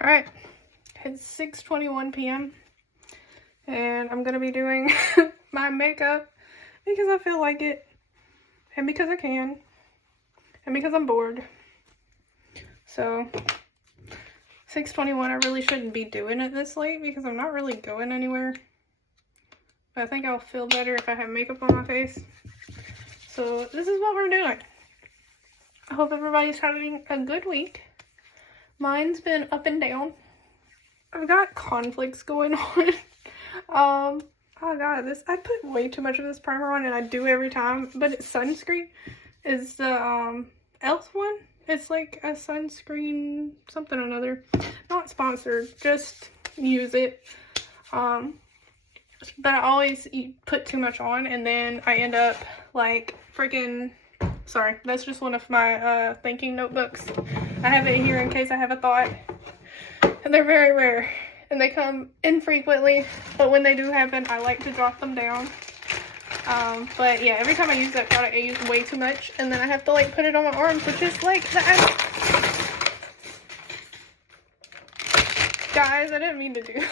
Alright, it's 6:21 p.m. and I'm gonna be doing my makeup because I feel like it, and because I can, and because I'm bored. So 6:21, I really shouldn't be doing it this late because I'm not really going anywhere. But I think I'll feel better if I have makeup on my face. So this is what we're doing. I hope everybody's having a good week. Mine's been up and down. I've got conflicts going on. Oh god, I put way too much of this primer on, and I do every time, but it's sunscreen. It's the e.l.f. one. It's like a sunscreen something or another. Not sponsored, just use it. But I always put too much on, and then I end up like freaking, sorry, that's just one of my thinking notebooks. I have it here in case I have a thought. And they're very rare, and they come infrequently, but when they do happen, I like to jot them down. But yeah, every time I use that product, I use way too much, and then I have to like put it on my arms, which is like guys, I didn't mean to do that.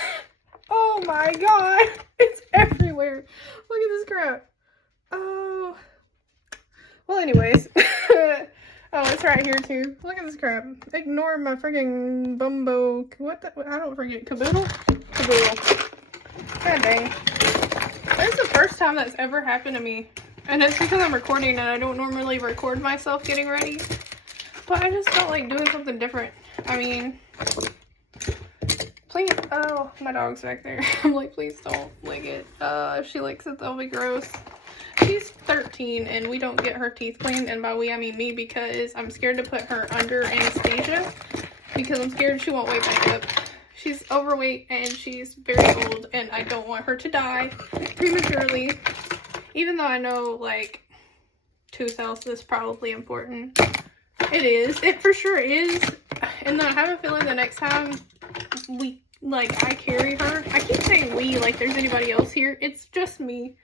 Oh my god, it's everywhere. Look at this crap. Oh, well, anyways. Oh, it's right here too. Look at this crap. Ignore my freaking bumbo. What the? I don't forget. Caboodle? Caboodle. God dang. That's the first time that's ever happened to me. And it's because I'm recording and I don't normally record myself getting ready. But I just felt like doing something different. I mean, please. Oh, my dog's back there. I'm like, please don't lick it. If she licks it, that'll be gross. She's 13 and we don't get her teeth cleaned, and by we I mean me, because I'm scared to put her under anesthesia because I'm scared she won't wake back up. She's overweight and she's very old, and I don't want her to die prematurely, even though I know like tooth health is probably important. It is, it for sure is. And then I have a feeling the next time I carry her, I keep saying we like there's anybody else here, it's just me.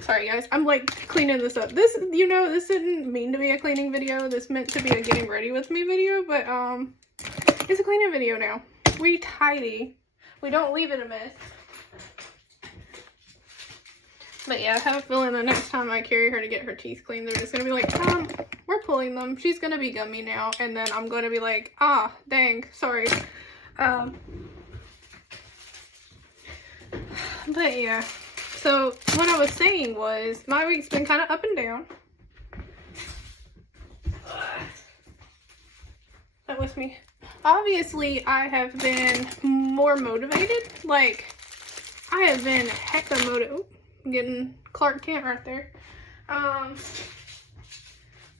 Sorry guys, I'm like cleaning this up. This, you know, this didn't mean to be a cleaning video. This meant to be a getting ready with me video, but it's a cleaning video now. We tidy. We don't leave it a mess. But yeah, I have a feeling the next time I carry her to get her teeth cleaned, they're just gonna be like, we're pulling them. She's gonna be gummy now, and then I'm gonna be like, ah, dang, sorry. But yeah, so what I was saying was my week's been kind of up and down. That was me. Obviously, I have been more motivated. Like, I have been hecka motivated. I'm getting Clark Kent right there. But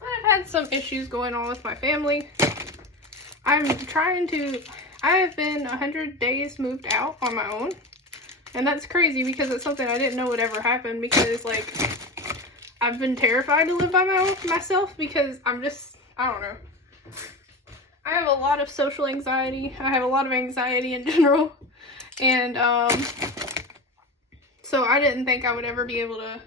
I've had some issues going on with my family. I have been 100 days moved out on my own. And that's crazy because it's something I didn't know would ever happen, because like I've been terrified to live by myself because I'm just, I don't know. I have a lot of social anxiety. I have a lot of anxiety in general. And so I didn't think I would ever be able to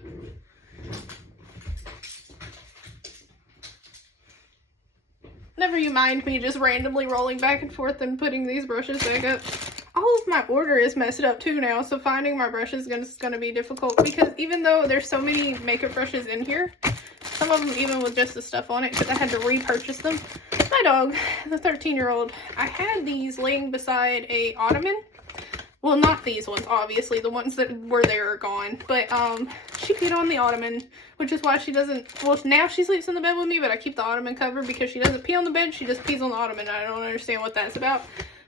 never you mind me just randomly rolling back and forth and putting these brushes back up. All of my order is messed up too now, so finding my brushes is gonna be difficult, because even though there's so many makeup brushes in here, some of them even with just the stuff on it, because I had to repurchase them. My dog, the 13-year-old, I had these laying beside a ottoman. Well, not these ones, obviously. The ones that were there are gone. But she peed on the ottoman, which is why she doesn't, well, now she sleeps in the bed with me, but I keep the ottoman covered because she doesn't pee on the bed, she just pees on the ottoman. I don't understand what that's about.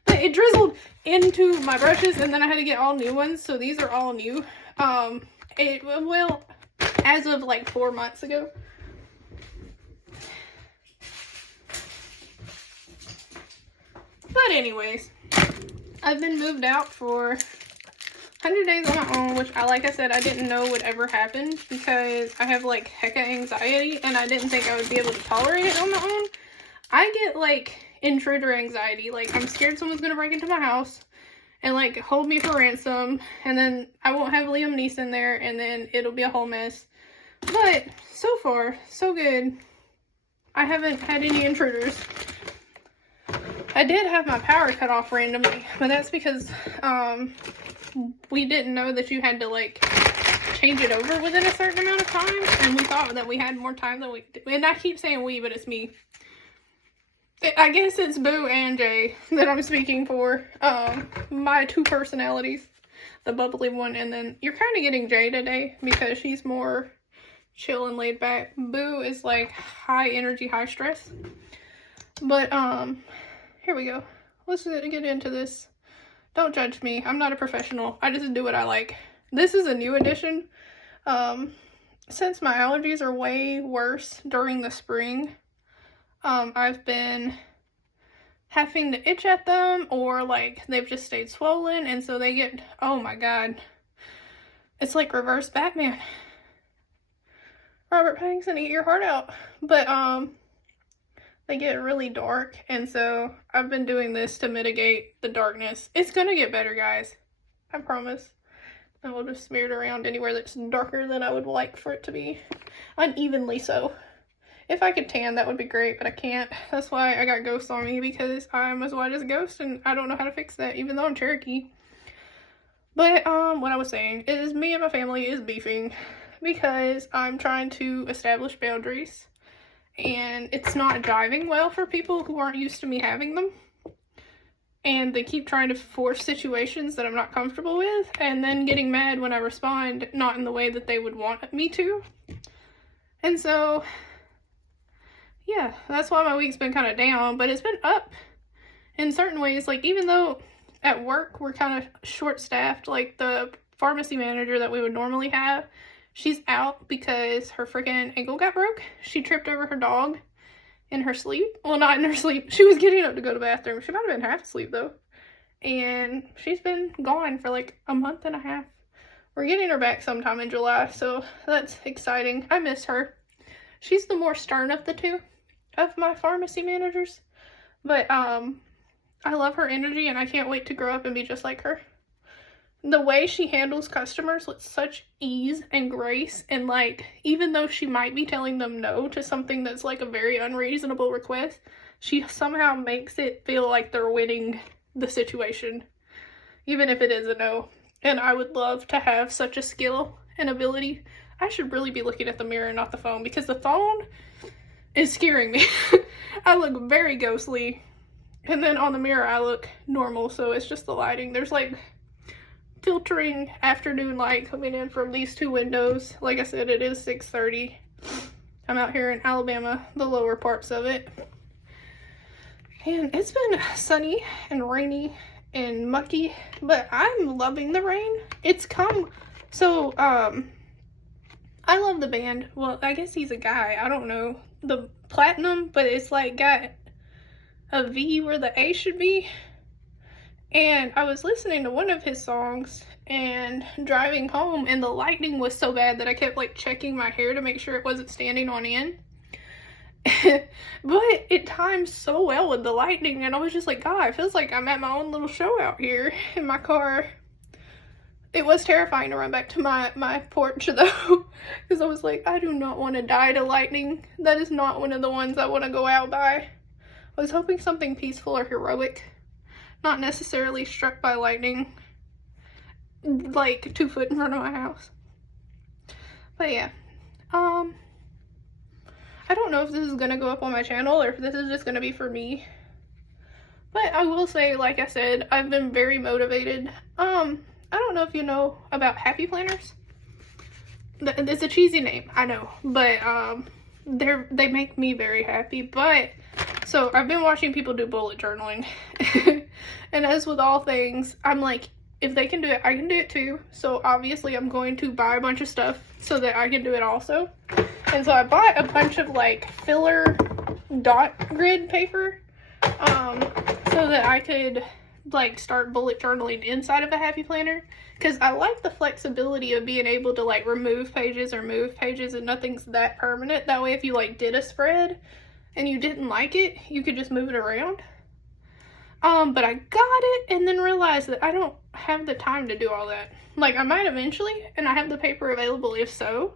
But it drizzled into my brushes, and then I had to get all new ones, so these are all new. Well, as of like 4 months ago. But anyways, I've been moved out for 100 days on my own, which like I said, I didn't know would ever happen because I have like hecka anxiety, and I didn't think I would be able to tolerate it on my own. I get like intruder anxiety. Like, I'm scared someone's gonna break into my house and like hold me for ransom, and then I won't have Liam Neeson there, and then it'll be a whole mess. But so far, so good. I haven't had any intruders. I did have my power cut off randomly, but that's because we didn't know that you had to like change it over within a certain amount of time, and we thought that we had more time than we did. And I keep saying we, but it's me. I guess it's Boo and Jay that I'm speaking for. My two personalities, the bubbly one, and then you're kind of getting Jay today because she's more chill and laid back. Boo is like high energy, high stress. But here we go. Let's get into this. Don't judge me. I'm not a professional. I just do what I like. This is a new addition. Since my allergies are way worse during the spring, I've been having to itch at them, or like they've just stayed swollen, and so they get, oh my god, it's like reverse Batman. Robert Pattinson, eat your heart out. But they get really dark, and so I've been doing this to mitigate the darkness. It's gonna get better, guys. I promise. I will just smear it around anywhere that's darker than I would like for it to be. Unevenly so. If I could tan, that would be great, but I can't. That's why I got Ghost on me, because I'm as white as a ghost, and I don't know how to fix that, even though I'm Cherokee. But, what I was saying is me and my family is beefing because I'm trying to establish boundaries, and it's not jiving well for people who aren't used to me having them. And they keep trying to force situations that I'm not comfortable with, and then getting mad when I respond not in the way that they would want me to. And so, yeah, that's why my week's been kind of down, but it's been up in certain ways. Like, even though at work we're kind of short-staffed, like the pharmacy manager that we would normally have, she's out because her freaking ankle got broke. She tripped over her dog in her sleep. Well, not in her sleep. She was getting up to go to the bathroom. She might have been half asleep, though. And she's been gone for like a month and a half. We're getting her back sometime in July, so that's exciting. I miss her. She's the more stern of the two of my pharmacy managers. But, I love her energy, and I can't wait to grow up and be just like her. The way she handles customers with such ease and grace, and like, even though she might be telling them no to something that's like a very unreasonable request, she somehow makes it feel like they're winning the situation, even if it is a no. And I would love to have such a skill and ability. I should really be looking at the mirror, not the phone, because the phone is scaring me. I look very ghostly, and then on the mirror I look normal, so it's just the lighting. There's like filtering afternoon light coming in from these two windows. Like I said, it is 6:30. I'm out here in Alabama, the lower parts of it. And it's been sunny and rainy and mucky, but I'm loving the rain. It's come. So, I love the band. Well, I guess he's a guy. I don't know. The Platinum, but it's like got a V where the A should be. And I was listening to one of his songs and driving home, and the lighting was so bad that I kept like checking my hair to make sure it wasn't standing on end. But it timed so well with the lightning, and I was just like, God, it feels like I'm at my own little show out here in my car. It was terrifying to run back to my porch though, because I was like, I do not want to die to lightning. That is not one of the ones I want to go out by. I was hoping something peaceful or heroic. Not necessarily struck by lightning, like 2 foot in front of my house. But yeah, I don't know if this is gonna go up on my channel or if this is just gonna be for me. But I will say, like I said, I've been very motivated. I don't know if you know about Happy Planners. It's a cheesy name, I know, but they make me very happy. But so I've been watching people do bullet journaling. And as with all things, I'm like, if they can do it, I can do it too. So obviously I'm going to buy a bunch of stuff so that I can do it also. And so I bought a bunch of like filler dot grid paper so that I could like start bullet journaling inside of a Happy Planner, because I like the flexibility of being able to like remove pages or move pages, and nothing's that permanent. That way if you like did a spread and you didn't like it, you could just move it around. But I got it and then realized that I don't have the time to do all that. Like, I might eventually, and I have the paper available if so,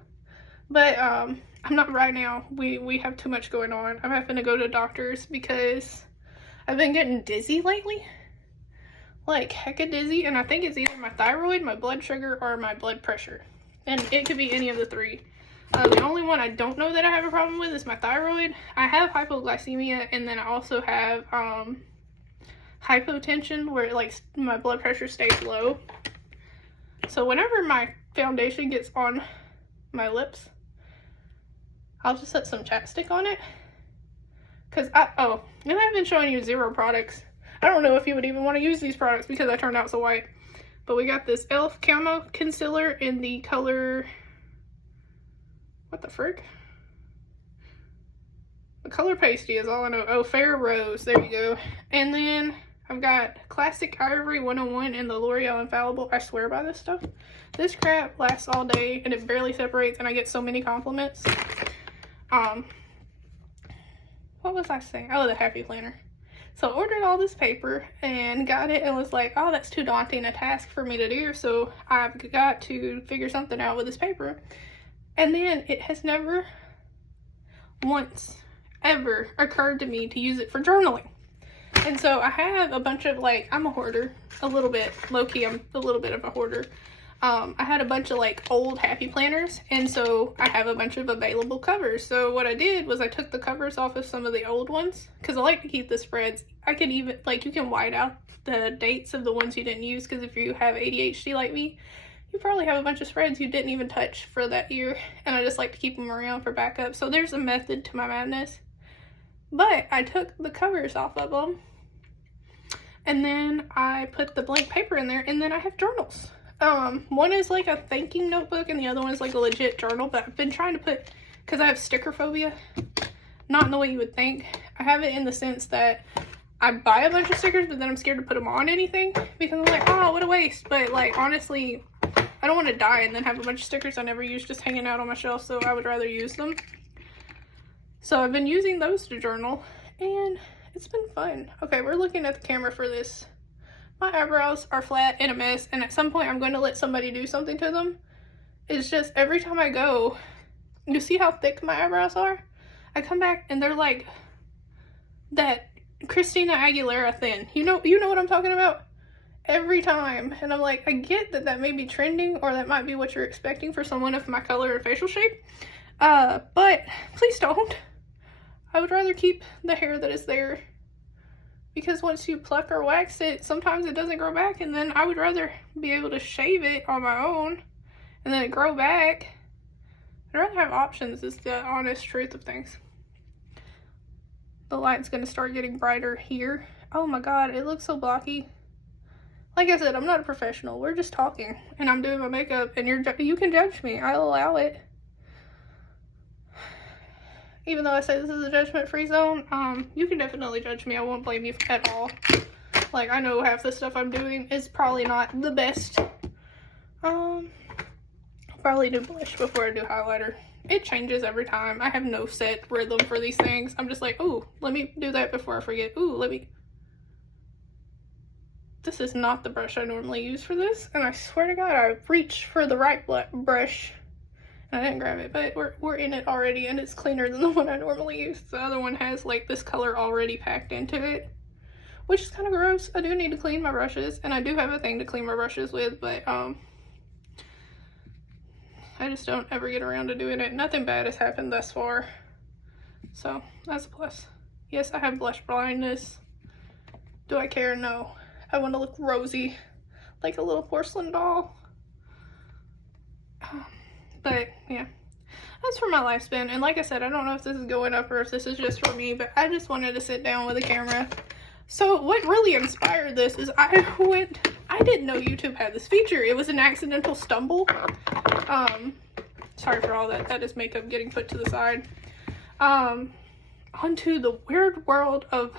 but I'm not right now. We have too much going on. I'm having to go to doctors because I've been getting dizzy lately. Like, hecka dizzy, and I think it's either my thyroid, my blood sugar, or my blood pressure. And it could be any of the three. The only one I don't know that I have a problem with is my thyroid. I have hypoglycemia, and then I also have hypotension, where like my blood pressure stays low. So whenever my foundation gets on my lips, I'll just set some chapstick on it. Cause and I've been showing you zero products. I don't know if you would even want to use these products because I turned out so white. But we got this e.l.f. Camo Concealer in the color, what the frick? The color pasty is all I know. Oh, Fair Rose, there you go. And then I've got Classic Ivory 101 and the L'Oreal Infallible. I swear by this stuff. This crap lasts all day and it barely separates, and I get so many compliments. What was I saying? Oh, the Happy Planner. So I ordered all this paper and got it and was like, oh, that's too daunting a task for me to do, so I've got to figure something out with this paper. And then it has never once ever occurred to me to use it for journaling. And so I have a bunch of, like, I'm a hoarder, a little bit, low-key, I'm a little bit of a hoarder. I had a bunch of like old Happy Planners, and so I have a bunch of available covers. So what I did was I took the covers off of some of the old ones, because I like to keep the spreads. I could even, like, you can white out the dates of the ones you didn't use, because if you have ADHD like me, you probably have a bunch of spreads you didn't even touch for that year, and I just like to keep them around for backup. So there's a method to my madness. But I took the covers off of them, and then I put the blank paper in there, and then I have journals. One is like a thanking notebook and the other one is like a legit journal, but I've been trying to put, because I have sticker phobia, not in the way you would think. I have it in the sense that I buy a bunch of stickers, but then I'm scared to put them on anything because I'm like, oh, what a waste. But like, honestly, I don't want to die and then have a bunch of stickers I never use just hanging out on my shelf, so I would rather use them. So I've been using those to journal and it's been fun. Okay, we're looking at the camera for this. My eyebrows are flat and a mess, and at some point I'm going to let somebody do something to them. It's just every time I go, you see how thick my eyebrows are? I come back and they're like that Christina Aguilera thin. You know what I'm talking about? Every time. And I'm like, I get that that may be trending, or that might be what you're expecting for someone of my color and facial shape. But please don't. I would rather keep the hair that is there, because once you pluck or wax it, sometimes it doesn't grow back, and then I would rather be able to shave it on my own and then it grow back. I'd rather have options, is the honest truth of things. The light's gonna start getting brighter here. Oh my god, it looks so blocky. Like I said, I'm not a professional. We're just talking, and I'm doing my makeup, and you can judge me. I'll allow it. Even though I say this is a judgment-free zone, you can definitely judge me. I won't blame you at all. Like, I know half the stuff I'm doing is probably not the best. I'll probably do blush before I do highlighter. It changes every time. I have no set rhythm for these things. I'm just like, ooh, let me do that before I forget. Ooh, This is not the brush I normally use for this, and I swear to God, I reached for the right brush. I didn't grab it, but we're in it already, and it's cleaner than the one I normally use. The other one has like this color already packed into it, which is kind of gross. I do need to clean my brushes, and I do have a thing to clean my brushes with, but I just don't ever get around to doing it. Nothing bad has happened thus far, so that's a plus. Yes, I have blush blindness. Do I care? No. I want to look rosy, like a little porcelain doll. But yeah, that's for my lifespan. And like I said, I don't know if this is going up or if this is just for me, but I just wanted to sit down with a camera. So what really inspired this is I didn't know YouTube had this feature. It was an accidental stumble. Sorry for all that. That is makeup getting put to the side. Onto the weird world of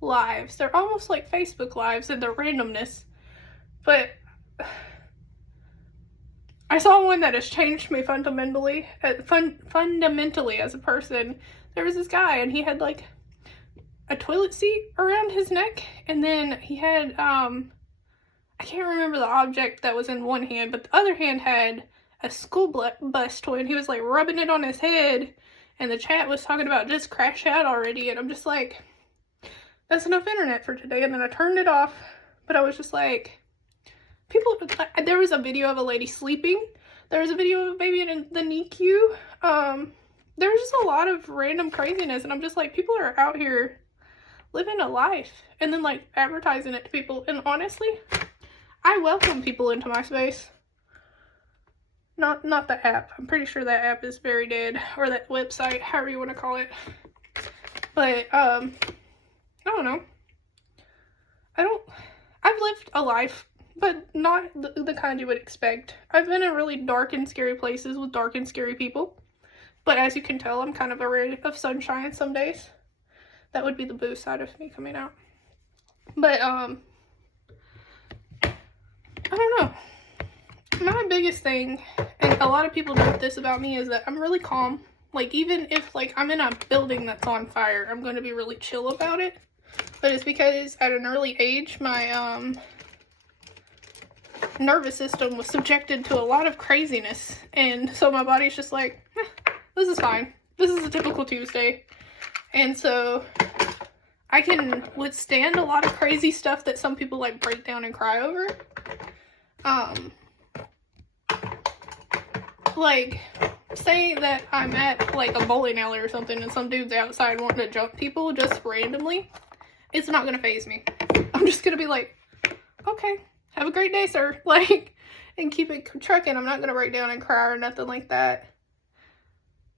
lives. They're almost like Facebook lives in their randomness, but I saw one that has changed me fundamentally as a person. There was this guy, and he had like a toilet seat around his neck, and then he had I can't remember the object that was in one hand, but the other hand had a school bus toy, and he was like rubbing it on his head, and the chat was talking about just crash out already, and I'm just like, that's enough internet for today. And then I turned it off, but I was just like, people, there was a video of a lady sleeping. There was a video of a baby in the NICU. There was just a lot of random craziness, and I'm just like, people are out here living a life and then like advertising it to people. And honestly, I welcome people into my space. Not the app. I'm pretty sure that app is very dead, or that website, however you want to call it. But I don't know. I've lived a life, but not the kind you would expect. I've been in really dark and scary places with dark and scary people. But as you can tell, I'm kind of a ray of sunshine some days. That would be the boo side of me coming out. But, I don't know. My biggest thing, and a lot of people know this about me, is that I'm really calm. Like, even if, like, I'm in a building that's on fire, I'm going to be really chill about it. But it's because at an early age, my, nervous system was subjected to a lot of craziness. And so my body's just like, this is fine. This is a typical Tuesday. And so I can withstand a lot of crazy stuff that some people like break down and cry over. Like, say that I'm at like a bowling alley or something and some dude's outside wanting to jump people just randomly. It's not gonna faze me. I'm just gonna be like, okay, have a great day, sir. Like, and keep it trucking. I'm not gonna break down and cry or nothing like that.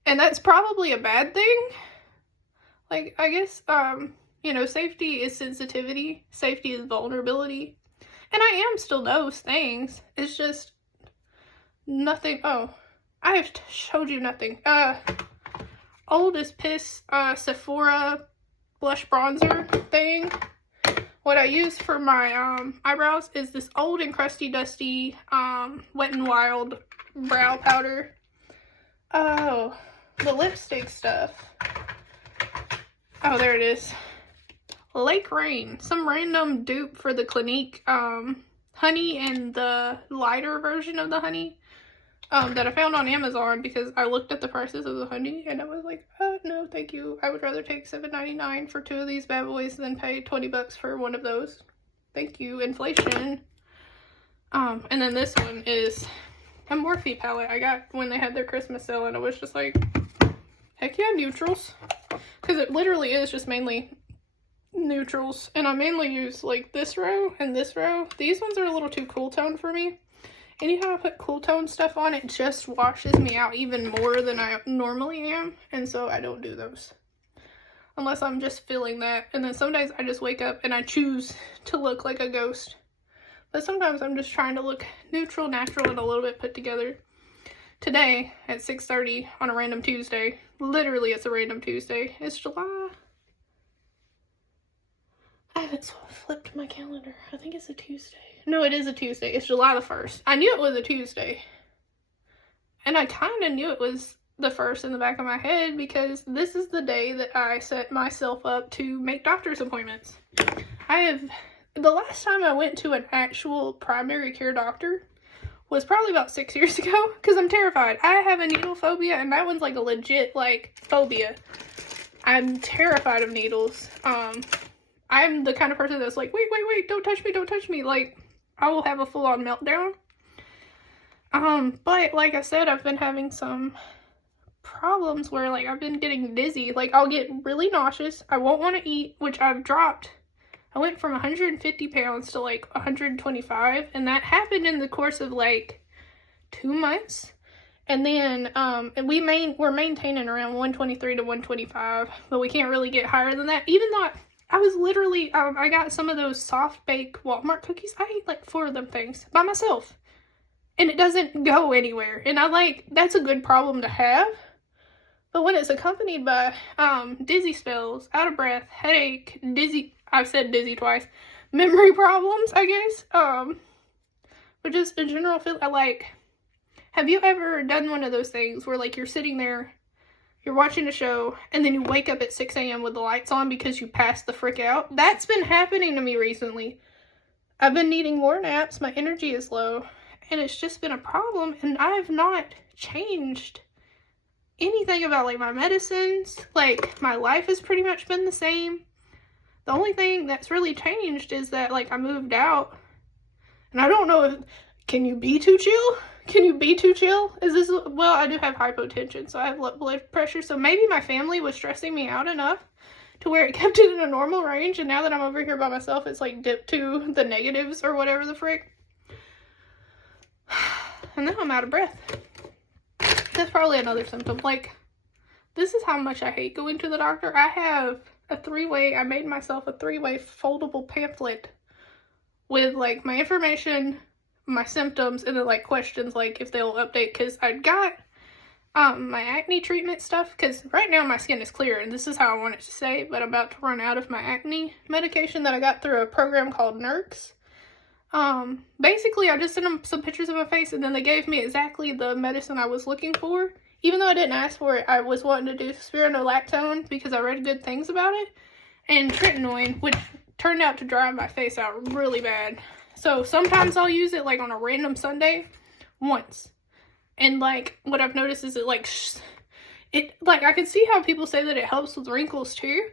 And that's probably a bad thing. Like, I guess, you know, safety is sensitivity. Safety is vulnerability. And I am still those things. It's just nothing. Oh, I have showed you nothing. Old as piss, Sephora blush bronzer thing. What I use for my, eyebrows is this old and crusty, dusty, Wet n Wild brow powder. Oh, the lipstick stuff. Oh, there it is. Lake Rain. Some random dupe for the Clinique honey and the lighter version of the honey that I found on Amazon because I looked at the prices of the honey and I was like, no, thank you. I would rather take $7.99 for 2 of these bad boys than pay 20 bucks for one of those. Thank you, inflation. And then this one is a Morphe palette I got when they had their Christmas sale, and I was just like, heck yeah, neutrals. Because it literally is just mainly neutrals. And I mainly use like this row and this row. These ones are a little too cool tone for me. Anytime I put cool tone stuff on, it just washes me out even more than I normally am. And so I don't do those. Unless I'm just feeling that. And then some days I just wake up and I choose to look like a ghost. But sometimes I'm just trying to look neutral, natural, and a little bit put together. Today, at 6:30 on a random Tuesday, literally it's a random Tuesday, it's July. I haven't flipped my calendar. I think it's a Tuesday. No, it is a Tuesday. It's July the 1st. I knew it was a Tuesday. And I kind of knew it was the 1st in the back of my head because this is the day that I set myself up to make doctor's appointments. The last time I went to an actual primary care doctor was probably about 6 years ago because I'm terrified. I have a needle phobia, and that one's like a legit like phobia. I'm terrified of needles. I'm the kind of person that's like, wait, don't touch me. Like, I will have a full-on meltdown. But like I said, I've been having some problems where like I've been getting dizzy. Like, I'll get really nauseous. I won't want to eat, which I've dropped. I went from 150 pounds to like 125, and that happened in the course of like 2 months. And then we're maintaining around 123 to 125, but we can't really get higher than that. Even though I was literally, I got some of those soft bake Walmart cookies. I ate like 4 of them things by myself, and it doesn't go anywhere. And that's a good problem to have. But when it's accompanied by dizzy spells, out of breath, headache, dizzy, I've said dizzy twice, memory problems, I guess, but just in general, have you ever done one of those things where like you're sitting there, you're watching a show, and then you wake up at 6 a.m. with the lights on because you passed the frick out? That's been happening to me recently. I've been needing more naps, my energy is low, and it's just been a problem, and I have not changed anything about like my medicines. Like, my life has pretty much been the same. The only thing that's really changed is that, like, I moved out. And I don't know if, can you be too chill? Can you be too chill? Is this, well, I do have hypotension, so I have low blood pressure. So maybe my family was stressing me out enough to where it kept it in a normal range. And now that I'm over here by myself, it's like dipped to the negatives or whatever the frick. And now I'm out of breath. That's probably another symptom. Like, this is how much I hate going to the doctor. I have a 3-way, I made myself a 3-way foldable pamphlet with, like, my information, my symptoms, and then, like, questions, like, if they'll update, because I got my acne treatment stuff, because right now my skin is clear, and this is how I want it to stay, but I'm about to run out of my acne medication that I got through a program called NERCS. Basically, I just sent them some pictures of my face, and then they gave me exactly the medicine I was looking for. Even though I didn't ask for it, I was wanting to do spironolactone because I read good things about it, and tretinoin, which turned out to dry my face out really bad. So sometimes I'll use it, like, on a random Sunday once. And, like, what I've noticed is it, like, I can see how people say that it helps with wrinkles, too.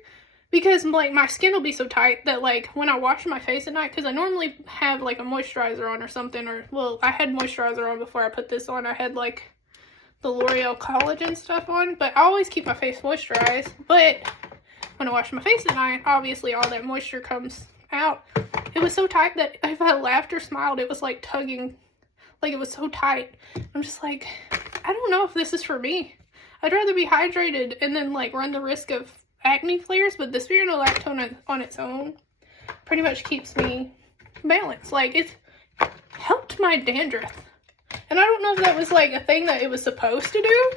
Because, like, my skin will be so tight that, like, when I wash my face at night, because I normally have, like, a moisturizer on or something, or, well, I had moisturizer on before I put this on. I had, like, the L'Oreal collagen stuff on, but I always keep my face moisturized. But when I wash my face at night, obviously all that moisture comes out. It was so tight that if I laughed or smiled, it was, like, tugging. Like, it was so tight. I'm just like, I don't know if this is for me. I'd rather be hydrated and then, like, run the risk of acne flares, but the spironolactone on its own pretty much keeps me balanced. Like, it's helped my dandruff. And I don't know if that was, like, a thing that it was supposed to do.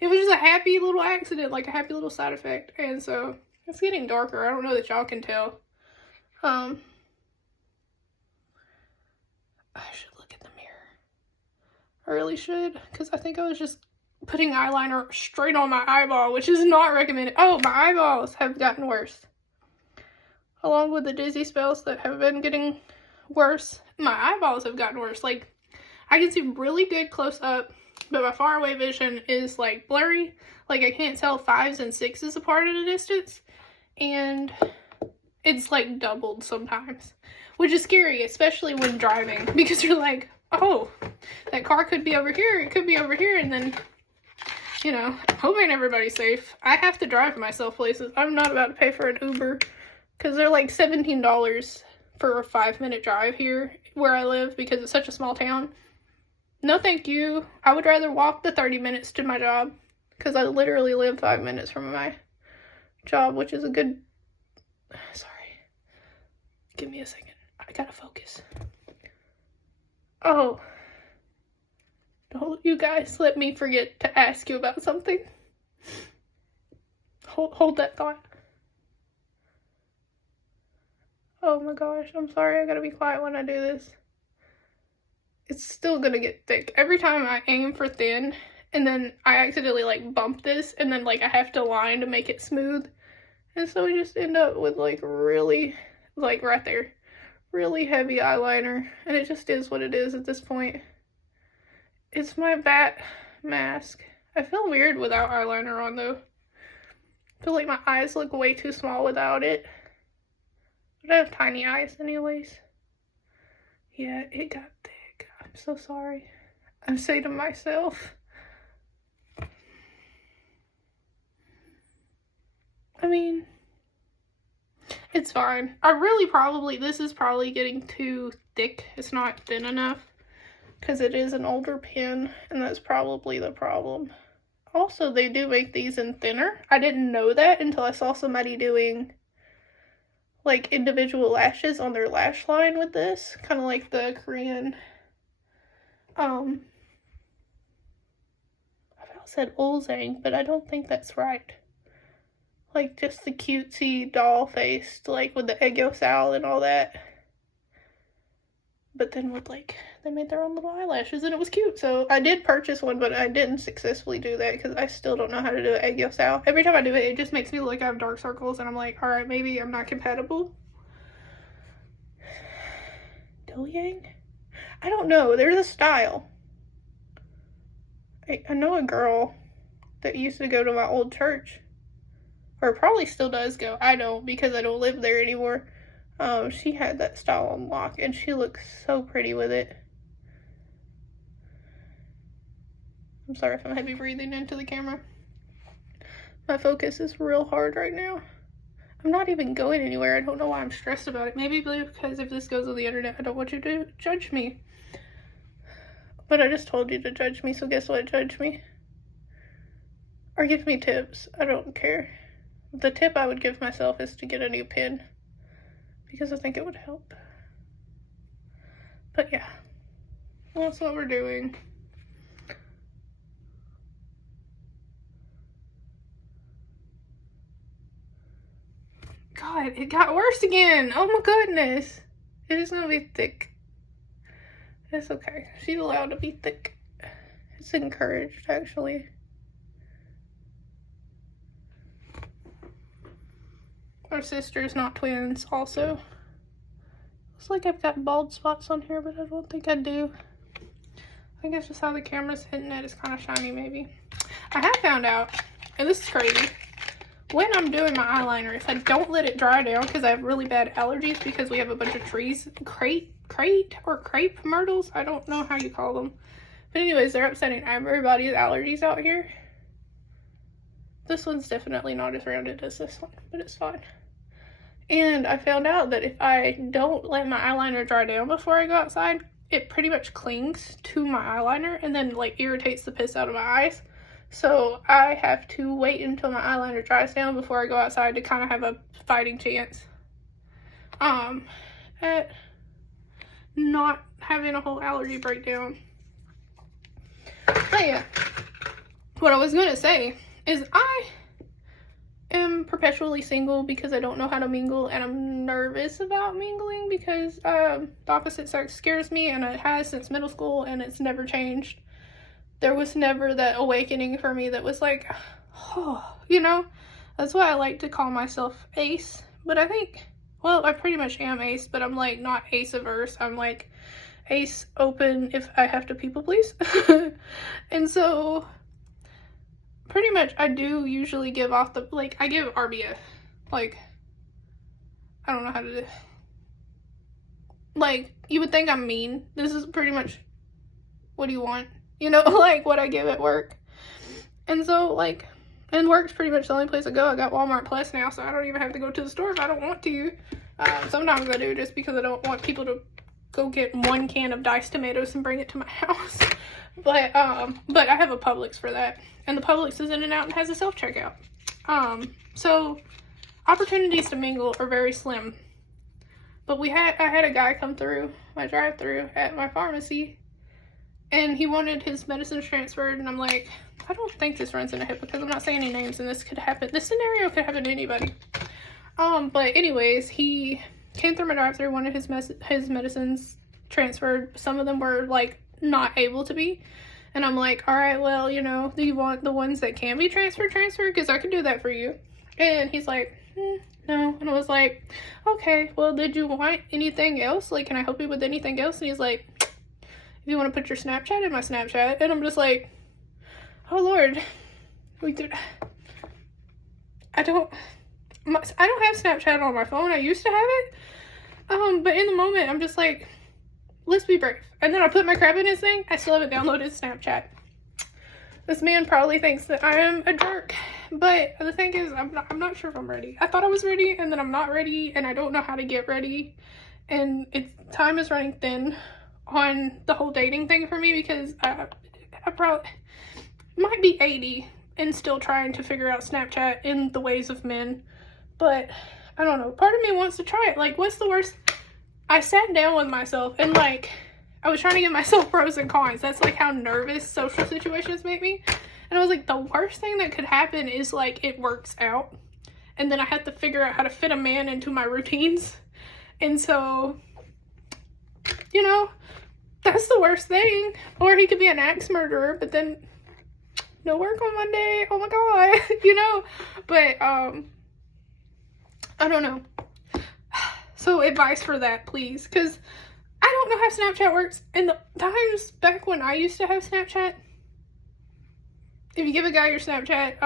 It was just a happy little accident, like a happy little side effect. And so, it's getting darker. I don't know that y'all can tell. I should look in the mirror. I really should, because I think I was just putting eyeliner straight on my eyeball, which is not recommended. Oh, my eyeballs have gotten worse. Along with the dizzy spells that have been getting worse, my eyeballs have gotten worse. Like, I can see really good close up, but my far away vision is, like, blurry. Like, I can't tell 5s and 6s apart at a distance. And it's, like, doubled sometimes, which is scary, especially when driving, because you're like, oh, that car could be over here, it could be over here, and then, you know, hoping everybody's safe. I have to drive myself places. I'm not about to pay for an Uber, because they're like $17 for a 5-minute drive here where I live, because it's such a small town. No thank you. I would rather walk the 30 minutes to my job, because I literally live 5 minutes from my job, which is a good, sorry, give me a second, I gotta focus. Oh, don't you guys let me forget to ask you about something. Hold that thought. Oh my gosh, I'm sorry, I gotta be quiet when I do this. It's still gonna get thick. Every time I aim for thin, and then I accidentally, like, bump this, and then, like, I have to line to make it smooth. And so we just end up with, like, really, like, right there, really heavy eyeliner. And it just is what it is at this point. It's my bat mask. I feel weird without eyeliner on, though. I feel like my eyes look way too small without it. But I have tiny eyes anyways. Yeah, it got thick. I'm so sorry. I say to myself, I mean, it's fine. This is probably getting too thick. It's not thin enough, because it is an older pen, and that's probably the problem. Also, they do make these in thinner. I didn't know that until I saw somebody doing, like, individual lashes on their lash line with this. Kind of like the Korean, I said Ulzang, but I don't think that's right. Like, just the cutesy doll face, like, with the egg yolk salad and all that. But then with, like, they made their own little eyelashes, and it was cute. So I did purchase one, but I didn't successfully do that, because I still don't know how to do an egg yolk salad. Every time I do it, it just makes me look like I have dark circles, and I'm like, alright, maybe I'm not compatible. Do-yang? I don't know. There's a style. I know a girl that used to go to my old church. or probably still does go. I don't, because I don't live there anymore. She had that style on lock, and she looks so pretty with it. I'm sorry if I'm heavy breathing into the camera. My focus is real hard right now. I'm not even going anywhere. I don't know why I'm stressed about it. Maybe because if this goes on the internet, I don't want you to judge me. But I just told you to judge me, so guess what? Judge me. Or give me tips. I don't care. The tip I would give myself is to get a new pen, because I think it would help. But yeah, that's what we're doing. God, it got worse again. Oh my goodness. It is gonna be thick. It's okay. She's allowed to be thick. It's encouraged, actually. Our sisters, not twins, also. Looks like I've got bald spots on here, but I don't think I do. I guess just how the camera's hitting it is kind of shiny, maybe. I have found out, and this is crazy, when I'm doing my eyeliner, if I don't let it dry down, because I have really bad allergies because we have a bunch of trees, crepe myrtles, I don't know how you call them. But anyways, they're upsetting everybody's allergies out here. This one's definitely not as rounded as this one, but it's fine. And I found out that if I don't let my eyeliner dry down before I go outside, it pretty much clings to my eyeliner and then like irritates the piss out of my eyes. So I have to wait until my eyeliner dries down before I go outside to kind of have a fighting chance at not having a whole allergy breakdown. But yeah, what I was gonna say is I am perpetually single because I don't know how to mingle, and I'm nervous about mingling because the opposite sex scares me, and it has since middle school, and it's never changed. There was never that awakening for me that was like, oh, you know? That's why I like to call myself ace. But I think, well, I pretty much am ace, but I'm like not ace averse. I'm like ace open if I have to people please. And so pretty much I do usually give off the, like, I give RBF. Like, I don't know how to do, like, you would think I'm mean. This is pretty much, what do you want? You know, like what I give at work. And so, like, and work's pretty much the only place I go. I got Walmart Plus now, so I don't even have to go to the store if I don't want to. Sometimes I do, just because I don't want people to go get 1 can of diced tomatoes and bring it to my house. But I have a Publix for that. And the Publix is in and out and has a self-checkout. So opportunities to mingle are very slim. But I had a guy come through my drive-thru at my pharmacy, and he wanted his medicines transferred, and I'm like, I don't think this runs in a hip, because I'm not saying any names, and this could happen. This scenario could happen to anybody. But anyways, he came through my drive-thru, wanted his medicines transferred. Some of them were like not able to be, and I'm like, all right, well, you know, do you want the ones that can be transferred, because I can do that for you. And he's like, no. And I was like, okay, well, did you want anything else? Like, can I help you with anything else? And he's like, if you want to put your Snapchat in my Snapchat. And I'm just like, oh Lord, I don't have Snapchat on my phone. I used to have it. But in the moment, I'm just like, let's be brave. And then I put my crap in his thing. I still haven't downloaded Snapchat. This man probably thinks that I am a jerk. But the thing is, I'm not sure if I'm ready. I thought I was ready, and then I'm not ready, and I don't know how to get ready. And time is running thin on the whole dating thing for me, because I probably might be 80 and still trying to figure out Snapchat in the ways of men. But I don't know, part of me wants to try it. Like, what's the worst? I sat down with myself and like I was trying to give myself pros and cons. That's like how nervous social situations make me. And I was like, the worst thing that could happen is like it works out, and then I have to figure out how to fit a man into my routines. And so, you know, that's the worst thing. Or he could be an axe murderer, but then no work on Monday. Oh my God, you know. But I don't know. So advice for that, please, because I don't know how Snapchat works. And the times back when I used to have Snapchat, if you give a guy your Snapchat,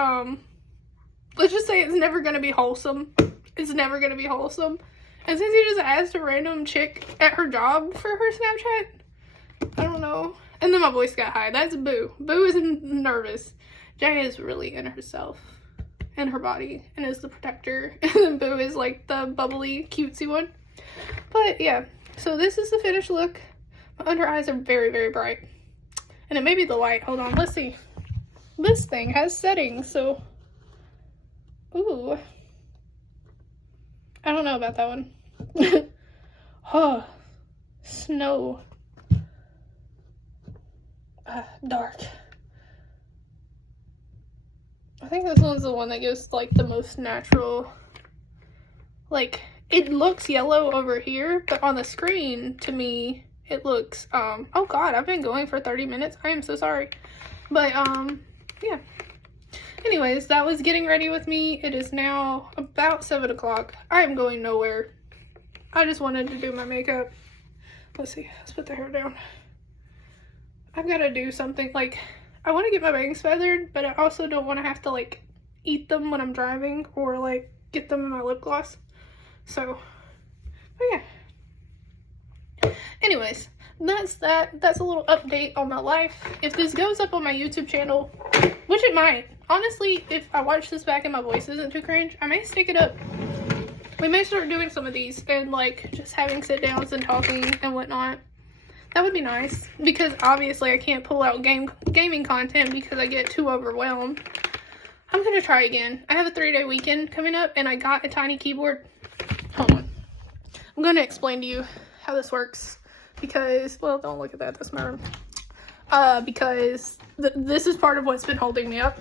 let's just say it's never gonna be wholesome. It's never gonna be wholesome. And since he just asked a random chick at her job for her Snapchat, I don't know. And then my voice got high. That's Boo. Boo is nervous. Jay is really in herself, in her body, and is the protector. And then Boo is like the bubbly, cutesy one. But yeah, so this is the finished look. My under eyes are very, very bright. And it may be the light. Hold on, let's see. This thing has settings, so... Ooh. I don't know about that one. Oh. Snow. Dark. I think this one's the one that gives, like, the most natural... Like, it looks yellow over here, but on the screen, to me, it looks, oh god, I've been going for 30 minutes. I am so sorry. But, yeah. Anyways, that was getting ready with me. It is now about 7 o'clock. I am going nowhere. I just wanted to do my makeup. Let's see, let's put the hair down. I've got to do something, like, I want to get my bangs feathered, but I also don't want to have to, like, eat them when I'm driving or, like, get them in my lip gloss. So, but yeah. Anyways, that's that. That's a little update on my life. If this goes up on my YouTube channel, which it might, honestly, if I watch this back and my voice isn't too cringe, I may stick it up. We may start doing some of these and, like, just having sit downs and talking and whatnot. That would be nice, because obviously I can't pull out gaming content because I get too overwhelmed. I'm gonna try again. I have a 3-day weekend coming up, and I got a tiny keyboard. Hold on. I'm gonna explain to you how this works, because, well, don't look at that. That's my room. Because this is part of what's been holding me up.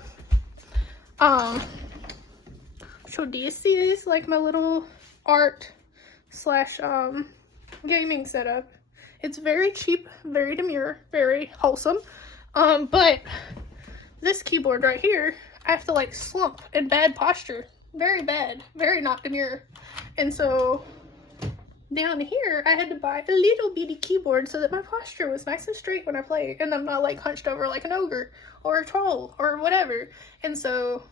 So this is like my little art slash gaming setup. It's very cheap, very demure, very wholesome. But this keyboard right here, I have to like slump in bad posture. Very bad, very not demure. And so down here, I had to buy a little bitty keyboard so that my posture was nice and straight when I play. And I'm not like hunched over like an ogre or a troll or whatever. And so,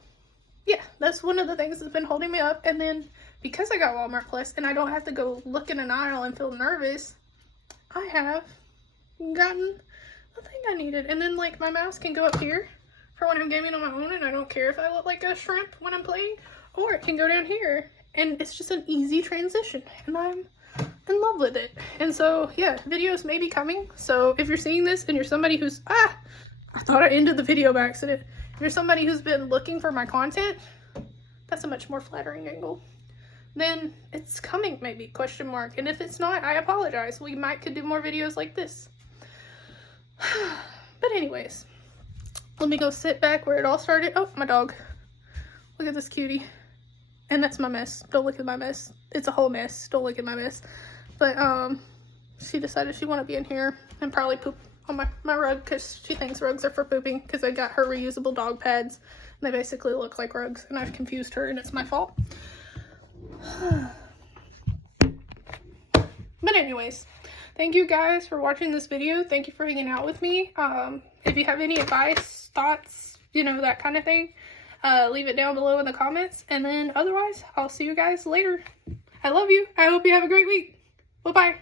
yeah, that's one of the things that's been holding me up. And then because I got Walmart Plus and I don't have to go look in an aisle and feel nervous, I have gotten the thing I needed. And then like my mouse can go up here for when I'm gaming on my own and I don't care if I look like a shrimp when I'm playing, or it can go down here and it's just an easy transition and I'm in love with it. And so yeah, videos may be coming. So if you're seeing this and you're somebody who's, I thought I ended the video by accident. If you're somebody who's been looking for my content, that's a much more flattering angle. Then it's coming, maybe, question mark. And if it's not, I apologize. We could do more videos like this. But anyways, let me go sit back where it all started. Oh, my dog. Look at this cutie. And that's my mess. Don't look at my mess. It's a whole mess. Don't look at my mess. But, she decided she wanted to be in here and probably poop on my rug because she thinks rugs are for pooping because I got her reusable dog pads. And they basically look like rugs. And I've confused her and it's my fault. But anyways, thank you guys for watching this video. Thank you for hanging out with me. If you have any advice, thoughts, you know, that kind of thing, leave it down below in the comments. And then otherwise, I'll see you guys later. I love you. I hope you have a great week. Bye-bye.